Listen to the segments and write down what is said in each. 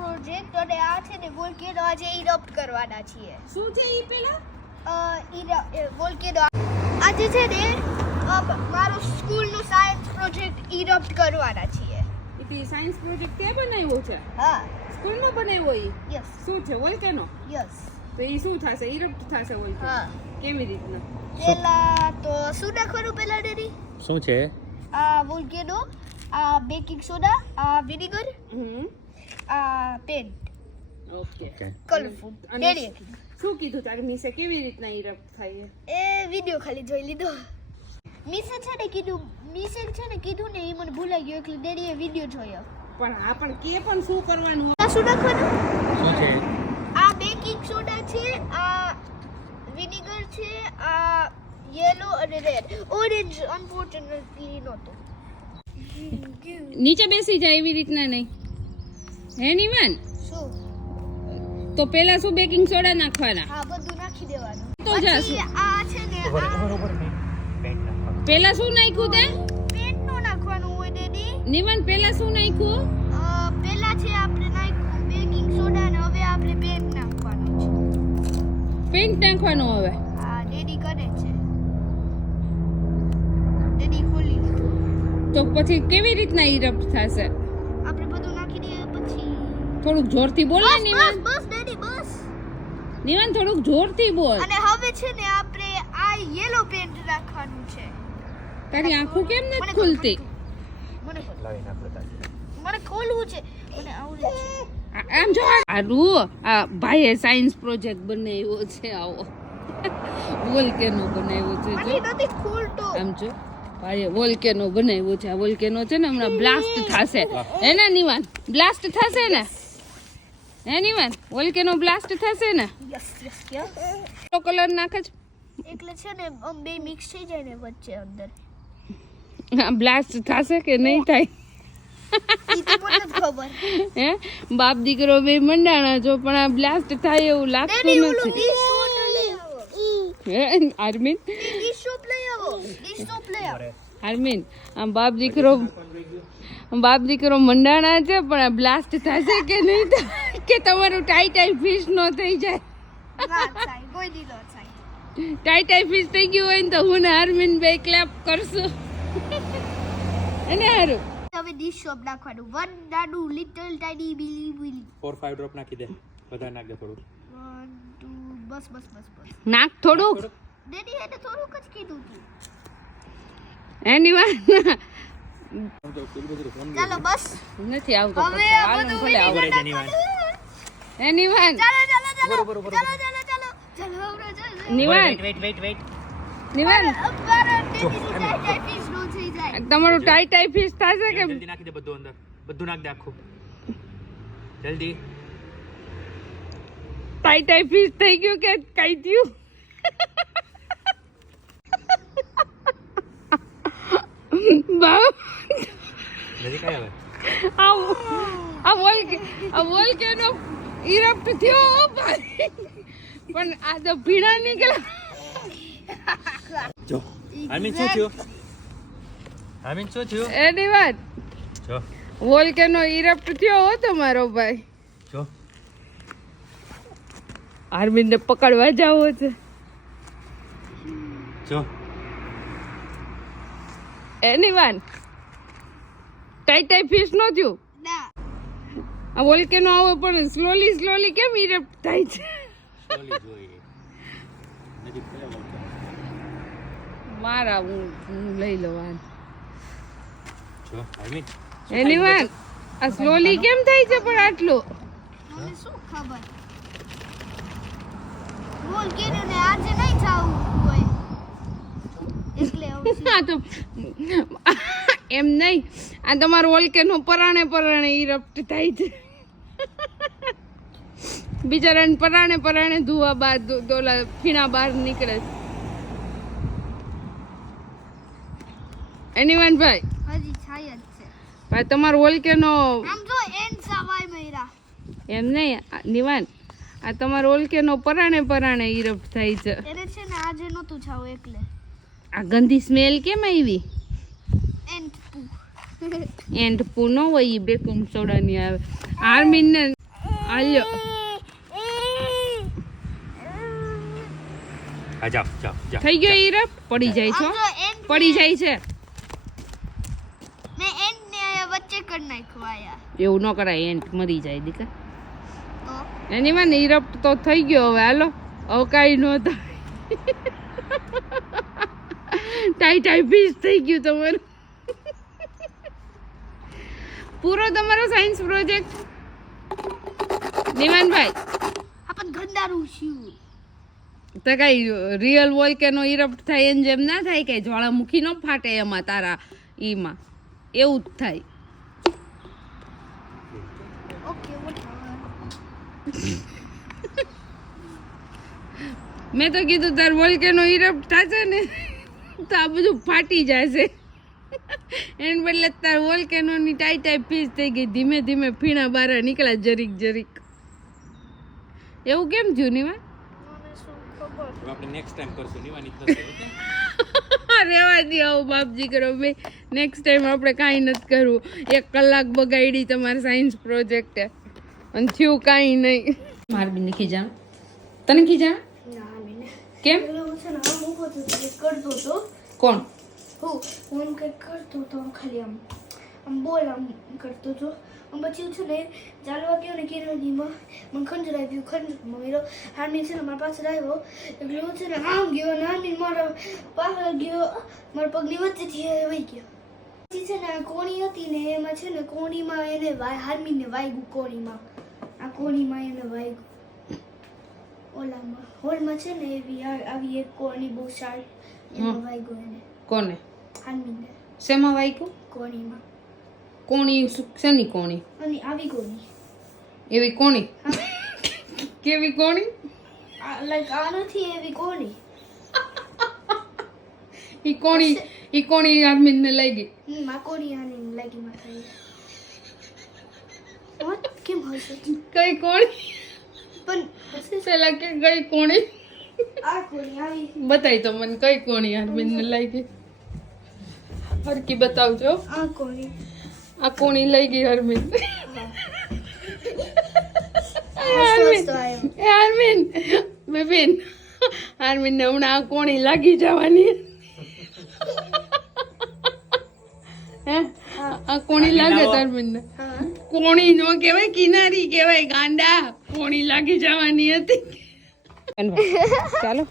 Project અને આ છે ને વોલ્કેનો આજે ઇરપ્ટ કરવાના છીએ. શું છે ઈ પેલા વોલ્કેનો આજે છે ને મારો સ્કૂલનો સાયન્સ પ્રોજેક્ટ ઇરપ્ટ કરવાના છીએ. ઈ સાયન્સ પ્રોજેક્ટ તે બનાવ્યો છે? હા. સ્કૂલમાં બનાવ્યો ઈ? યસ. શું છે વોલ્કેનો? યસ. તો ઈ શું થશે? ઇરપ્ટ થશે વોલ્કેનો? હા. કેવી રીતના? પેલા તો શું નાખવાનું પેલા ડેડી? શું છે? આ વોલ્કેનો, આ બેકિંગ સોડા, આ વિનેગર, આ પેન્ટ. ઓકે. કલરફુલ. અને ડેડી શું કીધું તારે મીસે કેવી રીતના ઇરપ્ટ થાય? એ વિડિયો ખાલી જોઈ લીધો. મીસે છે ને કીધું ને એ મને ભૂલાઈ ગયું એટલે ડેડીએ વિડિયો જોયો. પણ આ પણ કે પણ શું કરવાનું? આ શું નાખવાનું? શું છે? આ બેકિંગ સોડા છે, આ વિનેગર છે, આ યેલો અને રેડ. ઓરેન્જ અનફોર્ચ્યુનેટલી નહોતો. નીચે બેસી જાય એવી રીતના નહીં હે નિવાન? શું? તો પેલા શું બેકિંગ સોડા નાખવાના? હા, બધું નાખી દેવાનું. તો જાશું. પછી આ છે ને પેલા શું નાખ્યું તે? પેન્ટ નો નાખવાનું હોય ડેડી. નિવાન પેલા શું નાખ્યું? પેલા છે આપણે નાખ્યું બેકિંગ સોડા અને હવે આપણે પેન્ટ નાખવાનું છે. પેન્ટ નાખવાનું હવે? હા, ડેડી કરે છે. ડેડી ખોલી લીધું. તો પછી કેવી રીતના ઇરપ્ટ થશે? આપણે બધું નાખી દઈએ પછી થોડુંક જોરથી બોલ ને નિવાન. બસ ડેડી બસ. નિવાન થોડુંક જોરથી બોલ. અને હવે છે ને આપણે આ યેલો પેન્ટ નાખવાનું છે. તારી આંખો કેમ નથી ખુલતી? મને ખોલવું છે. મને આવડે છે. આમ જો આ ભાઈએ સાયન્સ પ્રોજેક્ટ બનાવ્યો છે. આવો વોલ્કેનો બનાવ્યો છે. મને નથી ખોલતો. આમ જો ભાઈએ વોલ્કેનો બનાવ્યો છે. આ વોલ્કેનો છે ને હમણાં બ્લાસ્ટ થશે. હે ને નિવાન? બ્લાસ્ટ થશે ને? હે નિવાન? વોલ્કેનો બ્લાસ્ટ થશે ને? Yes yes yes. કલર નાખે છે એટલે છે ને બે મિક્સ થઈ જાય ને વચ્ચે અંદર. બ્લાસ્ટ થશે કે નહીં થાય? ઈ તો મને જ ખબર. હે બાપ દીકરો બે મંડાણા છો પણ આ બ્લાસ્ટ થાય એવું લાગતું ડેડી ઓલું નથી. ડીશ સોપ લઈ આવો. હે આર્મિન? ડીશ સોપ લઈ આવો. ડીશ સોપ લઈ આવો. આર્મિન આ બાપ દીકરો મંડાણા છે પણ આ બ્લાસ્ટ થશે કે નહીં થાય? કે તમારું ટાઈ ફિશ નો થઈ જાય? ના થાય કોઈ દી નો થાય. ટાઈ ફિશ થઈ ગયું હોય ને તો હું ને આર્મિન બે ક્લેપ કરશું. અને હારું હવે ડીશ સોપ નાખવાનું. વન નાનું લિટલ ટાઈની બિલી બિલી. 4-5 ડ્રોપ નાખી દે. વધારે નાખ દે થોડું. 1 2 બસ બસ બસ બસ. નાક થોડુંક. ડેડી એને થોડુંક જ કીધું હતું. એનીવાન ચાલો બસ. નથી આવતો. હવે આ બધું ભલે આવો. વિનેગર એનીવાન ચાલો ચાલો ચાલો ચાલો ચાલો ચાલો ચાલો નિવાન નિવાન ફિશ નો થઈ જાય. તમારું ટાઈ ફિશ થશે કે? જલ્દી નાખી દે બધું અંદર. બધું નાખ દે આખું. જલ્દી. ટાઈ ફિશ થઈ ગયું કે કઈ થયું? બાપ નજીક આય હવે. આ વોલ્કેનો ઇરપ્ટ થયો હો ભાઈ. પણ આ તો ભીડા નીકળ્યા. જો આમીન શું થયું? આમીન શું થયું? એની વાત જો વોલ્કેનો ઇરપ્ટ થયો હો તમારો ભાઈ. જો આર્મીને પકડવા જાવો છે. જો એની વાત ટાઈ ફિશ નો થયું. ના આ વોલ્કેનો આવે પણ સ્લોલી કેમ ઇરપ્ટ થાય છે? સ્લોલી જોઈએ. નજીક કયા વોલ્કેનો? મારા હું લઈ લઉં. જો આમીન એની વાત આ સ્લોલી કેમ થાય છે પણ આટલું? મને શું ખબર. બોલ કેને ને આજે નહીં જાવું હોય એટલે આ તો એમ નહીં. આ તમારો વોલ્કેનો પરાણે ઇરપ્ટ થાય છે. બિચારાને પરાણે ધુવા બાદ દોલા ફીણા બહાર નીકળે છે. એનીવાન ભાઈ હજી છાય જ છે. ભાઈ તમારો વોલ્કેનો આમ જો એન સવાય મેરા. એમ નહીં નિવાન આ તમારો વોલ્કેનો પરાણે ઇરપ્ટ થાય છે. એને છે ને આજે નહોતું જાવ એટલે. આ ગંદી સ્મેલ કેમ આવી? એન્ડ પુ એન્ડ પૂનો હોય બેકિંગ સોડાની આવે. આર્મીન ને આલ્યો હા જાઓ જાઓ જાઓ થઈ ગયો ઈરપ પડી જાય છો પડી જાય છે મેં એન્ડ ને વચ્ચે કરી નાખ્યો યાર એવું ન કરાય એન્ટ મરી જાય દીકરા તો એની માં ઈરપ તો થઈ ગયો હવે હાલો હવે કાંઈ ન થાય ટાઈ પીસ થઈ ગયું તમારું પૂરો તમારો સાયન્સ પ્રોજેક્ટ નિવાનભાઈ આપણ ગંદારું છું તો કઈ રિયલ વોલ્કેનો ઇરપ્ટ થાય એમ જેમ ના થાય કે જ્વાળામુખી ન ફાટે એમાં તારા ઈમાં એવું જ થાય ઓકે મેં તો કીધું તાર વોલ્કેનો ઇરપ્ટ થશે ને તો આ બધું ફાટી જશે એને બદલે તાર વોલ્કેનોની ટાઈ પીસ થઈ ગઈ ધીમે ધીમે ફીણા બારા નીકળ્યા જરીક જરીક એવું કેમ થયું નીવા આપણે નેક્સ્ટ ટાઈમ કરશું નિવાની થશે ઓકે રેવા દે આવું બાપજી કરો ભાઈ નેક્સ્ટ ટાઈમ આપણે કાંઈ નથી કરવું 1 કલાક બગાડી તમારા સાયન્સ પ્રોજેક્ટે અને થયું કાંઈ નહીં મારે બી નીકળી જા તને ખીજા કેમ કરતો તો કોણ હું કંઈક કરતો તો ખાલી આમ બોલ આમ કરતો તો પછી છે ને ચાલવા ગયો ને કિરણજીમાં મને ખંજર આવ્યું ખંજર હાર્મી છે ને મારા પાસે આવ્યો એટલે હું છે ને આમ ગયો ને હાર્મી મારા પાછળ ગયો મારા પગની વચ્ચેથી વહી ગયો પછી છે ને આ કોણી હતી ને એમાં છે ને કોણીમાં એને હાર્મીને વાગ્યું કોણીમાં આ કોણીમાં એને વાગ્યું ઓલામાં હોલમાં છે ને એવી આવી એક કોણી બહુ સારી એમાં વાગ્યું એને કોને હાર્મીને શેમાં વાગ્યું કોણીમાં કોણી શેની કોણી અને આવી કોણી એવી કોણી કેવી કોણી લાઈક આ નથી એવી કોણી ઈ કોણી આર્મીને લાગી માં કોણી આની લાગી માથે what કેમ હશે કઈ કોણી પણ પેલા કે કઈ કોણી આ કોણી આવી બતાઈ તો મને કઈ કોણી આર્મીને લાગી હરકી બતાવજો આ કોણી આ કોણી લઈ ગઈ હરમીન આર્મીન બેબીન આર્મીન ને હમણાં આ કોણી લાગી જવાની હે આ કોણી લાગે આર્મીન ને કોણી નો કહેવાય કિનારી કહેવાય ગાંડા કોણી લાગી જવાની હતી ચાલો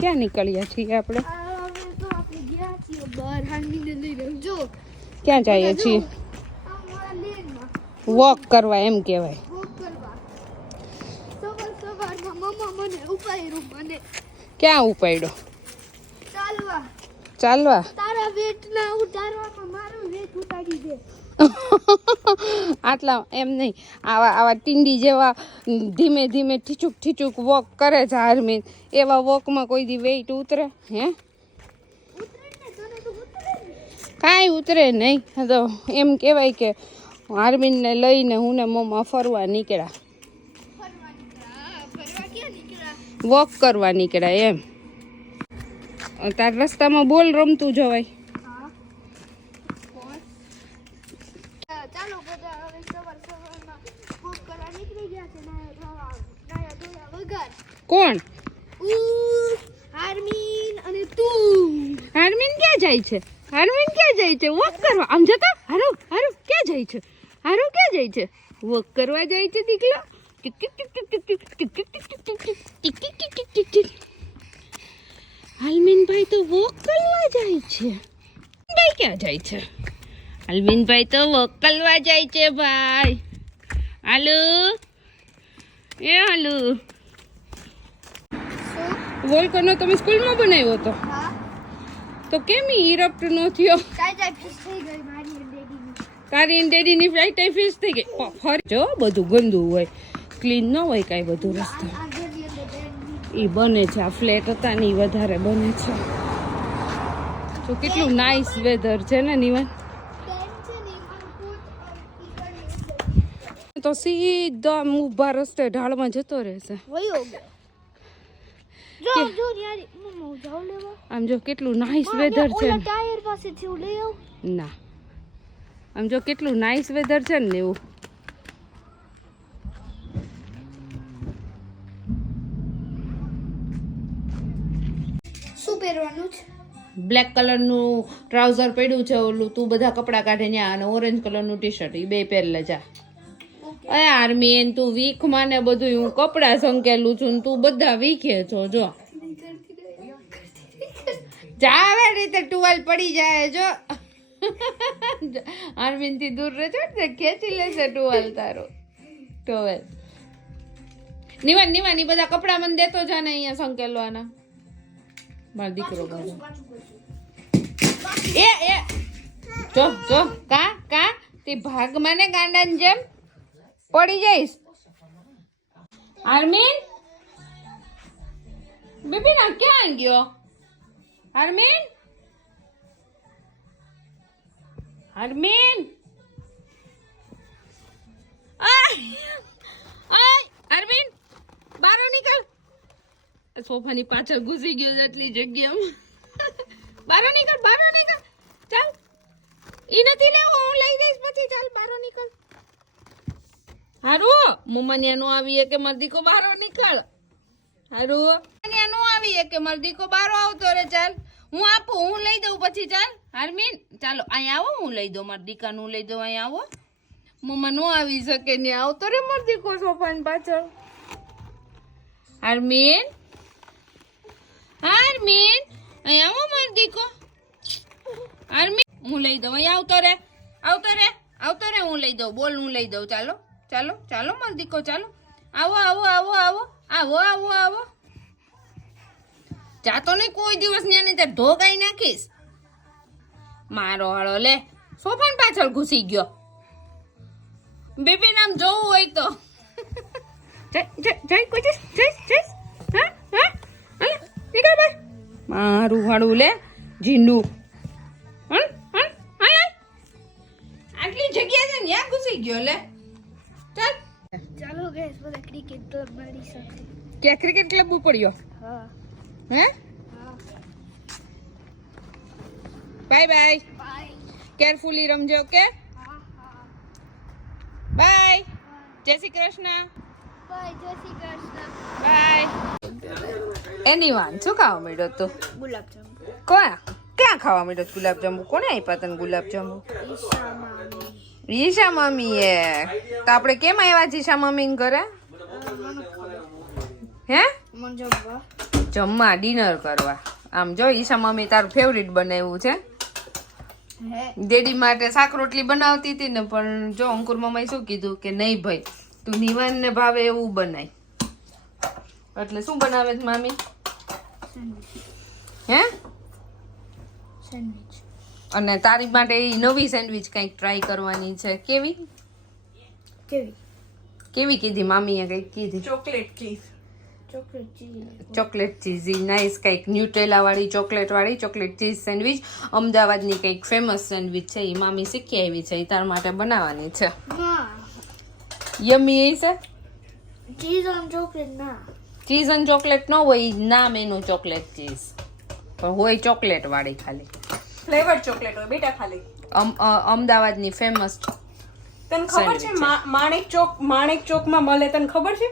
ક્યાં નીકળ્યા છીએ આપણે હવે તો આપણે ગયા છીએ બહાર હાર્મીને લઈ રહ્યો જો ક્યાં જઈએ છીએ અમારા લેનમાં વોક કરવા એમ કહેવાય વોક કરવા સવારમાં મમ્મા મને ઉપાડ્યું મને ક્યાં ઉપાડ્યો ચાલવા ચાલવા તારા વેટ ના ઉતારવામાં મારું વેટ ઉતારી દે આટલા એમ નહીં આવા ટીંડી જેવા ધીમે ધીમે ઠીચુક વોક કરે છે આર્મી એવા વોકમાં કોઈ દી વેઇટ ઉતરે હે કાંઈ ઉતરે નહીં તો એમ કહેવાય કે આર્મીને લઈને હું ને મમ્મા ફરવા નીકળ્યા વોક કરવા નીકળ્યા એમ તાર રસ્તામાં બોલ રમતું જવાય ચાલો બધા હવે સવારમાં વોક કરવા નીકળી ગયા છે નાયા ધોયા વગર કોણ હાર્મીન અને તું હાર્મીન ક્યાં જાય છે વોક કરવા આમ જતો હારું ક્યાં જાય છે ક્યાં જાય છે વોક કરવા જાય છે દીકલો હાલમીનભાઈ તો વોક કરવા જાય છે ભાઈ ક્યાં જાય છે હાલમીનભાઈ તો વોક કરવા જાય છે ભાઈ હાલો વોલ્કેનો તમે સ્કૂલમાં બનાવ્યો હતો હા તો કેમ ઇરપ્ટ નો થયો ચાઈ ફિશ થઈ ગઈ મારી ડેડીની તારી ડેડીની ફ્લાઇટ ફિશ થઈ ગઈ ફરી જો બધું ગંદુ હોય ક્લીન ન હોય કાંઈ બધું રસ્તા આ ગલી અંદર બેન એ બને છે આ ફ્લેટ હતા ને એ વધારે બને છે તો કેટલું નાઇસ વેધર છે ને નિવાન બેન છે ને મારું કોટ તો સીધો આમ ઊભા રસ્તે ઢાળમાં જતો રહેશે વયો ગયો જો યાર મમ્મા જાવ લેવા આમ જો કેટલું નાઇસ વેધર છે ઓલા ને. ટાયર પાસેથી હું લઈ આવું ના આમ જો કેટલું નાઇસ વેધર છે ને એવું પહેરવાનું છે? બ્લેક કલરનું ટ્રાઉઝર પડ્યું છે ઓલું, તું બધા કપડાં કાઢે ન્યા, અને ઓરેન્જ કલરનું ટી શર્ટ, એ બે પહેર લે જા. અરે આર્મી તું વીખમાં ને બધું હું કપડાં સંકેલું છું ને તું બધા વીખે છો જો. જા હવે રીતે ટુવાલ પડી જાય જો. આર્મીન થી દૂર રહેજો ને ખેંચી લેશે ટુવાલ તારો. ટોવેલ નિવાન નિવાન ઈ બધા કપડા મને દેતો જા ને અહીંયા સંકેલવાના. મારો દીકરો બાજુ એ જો જો કા કા તે ભાગમાં ને ગાંડાની જેમ પડી જઈશ. આર્મીન બેબી ના ક્યાં ગયો? આર્મીન આર્મીન આર્મીન બહાર નીકળ. સોફાની પાછળ ઘૂસી ગયો એટલી જગ્યામાં. બહાર નીકળ ચાલ. ઈ નથી લેવો, હું લઈ જઈશ પછી. ચાલ બહાર નીકળ. હારું મમ્મા નો આવીએ કે માર દીકો બહાર નીકળ. હારું નો આવીએ કે માર દીકો બહાર આવતો રે. ચાલ હું આપું, હું લઈ દઉં પછી. ચાલ આર્મીન ચાલો અહીંયા આવો, હું લઈ દઉં મારા દીકાનું લઈ દઉં. અહીંયા આવો, મમ્મા નો આવી શકે ને આવતો રે માર દીકો સોફાની પાછળ. આર્મીન આર્મીન અહીંયા આવો માર દીકો. આર્મીન હું લઈ દઉં. અહીંયા આવતો રે હું લઈ દઉં. બોલ હું લઈ દઉં. ચાલો ચાલો ચાલો માર દીકો ચાલો. આવો આવો આવો આવો આવો આવો આવો. જાતો નહીં કોઈ દિવસ ને આની ત્યાં ઢોકાઈ નાખીશ. મારો હાળો લે સોફાની પાછળ ઘૂસી ગયો. બેબી નામ જોવું હોય તો મારું હાડું લે ઝીંડું. આટલી જગ્યા છે ને ઘૂસી ગયો લે. ચાલ ચાલો ગાઈસ બધા ક્રિકેટ ક્લબ મારી સાથે. ક્યાં ક્રિકેટ ક્લબ પડ્યો? હા hey bye bye. Bye. Carefully રમજો ઓકે. બાય. જય શ્રી કૃષ્ણ. બાય. જય શ્રી કૃષ્ણ. બાય. એની વાન શું ખાવા મળ્યો તું? ગુલાબજાંબુ. ક્યાં ખાવા મળ્યો ગુલાબજાંબુ? કોને આપ્યા તને ગુલાબજાંબુ? ઈશા મમ્મી એ. તો આપણે કેમ આવ્યા છીએ ઈશા મમ્મી ઘરે? હે જમવા ડિનર કરવા. આમ જો ઈશા મમ્મી તારું ફેવરિટ બનાવ્યું છે. ડેડી માટે શાક રોટલી બનાવતી હતી ને, પણ જો અંકુર મમ્માએ શું કીધું કે નહીં ભાઈ તું નિવાન ને ભાવે એવું બનાય. એટલે શું બનાવે છે મામી? હે સેન્ડવિચ. અને તારી માટે નવી સેન્ડવિચ કંઈક ટ્રાય કરવાની છે. કેવી કેવી કેવી કીધી મામીએ? કંઈક કીધી ચોકલેટ ચીઝ નાઈસ, કંઈક ન્યુટ્રેલા વાળી ચોકલેટ ચીઝ સેન્ડવિચ. અમદાવાદની કંઈક ફેમસ સેન્ડવિચ છે, એ મામી શીખી આવી છે, એ તાર માટે બનાવવાની છે. યમ્મી એ છે. ચીઝ અને ચોકલેટ ના. ચીઝ અને ચોકલેટ ન હોય, નામ એનું ચોકલેટ ચીઝ, પણ હોય ચોકલેટ વાળી ખાલી. ફ્લેવર ચોકલેટ હોય બેટા ખાલી. અમદાવાદની ફેમસ. તને ખબર છે માણેક ચોકમાં મળે? તને ખબર છે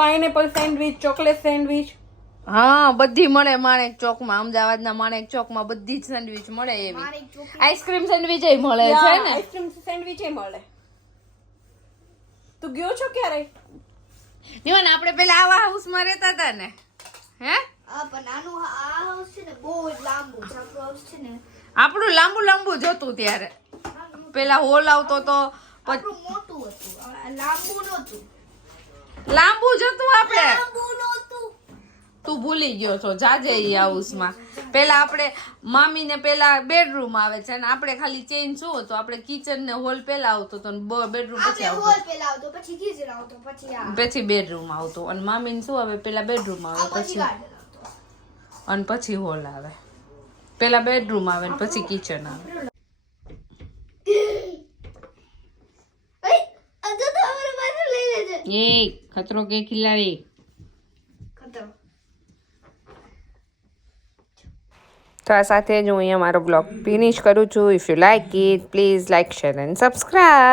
પાઇનેપલ સેન્ડવિચ, ચોકલેટ સેન્ડવિચ? હા બધી મળે માણેક ચોકમાં. અમદાવાદના માણેક ચોકમાં બધી જ સેન્ડવિચ મળે. એવી આઈસ્ક્રીમ સેન્ડવિચ મળે છે ને? આઈસ્ક્રીમ સેન્ડવિચ મળે. તું ગયો છો ક્યારે? નિવાન આપણે પેલા આવા હાઉસમાં રહેતા હતા ને? હે પણ આનું આ હાઉસ છે ને બહુ લાંબુ હાઉસ છે ને. આપણું લાંબુ જોતું ત્યારે. પેલા હોલ આવતો તો મોટું હતું, લાંબુ નહોતું. લાંબુ જ હતું. આપણે લાંબુ નહોતું. તું ભૂલી ગયો છો. જાજે ઈ હાઉસમાં. પેલા આપણે મામી ને પેલા બેડરૂમ આવે છે ને આપણે ખાલી ચેન્જ શું હતો, આપણે કિચન ને હોલ પેલા આવતો તો બેડરૂમ પછી આવતો. હોલ પેલા આવતો, પછી કિચન આવતો, પછી બેડરૂમ આવતો. અને મામી ને શું આવે, પેલા બેડરૂમ આવે પછી અને પછી હોલ આવે. પેલા બેડરૂમ આવે ને પછી કિચન આવે. એ ખતરો કે ખિલાડી. તો આ સાથે જ હું અહીંયા મારો બ્લોગ ફિનિશ કરું છું. If you like it please like, share and subscribe.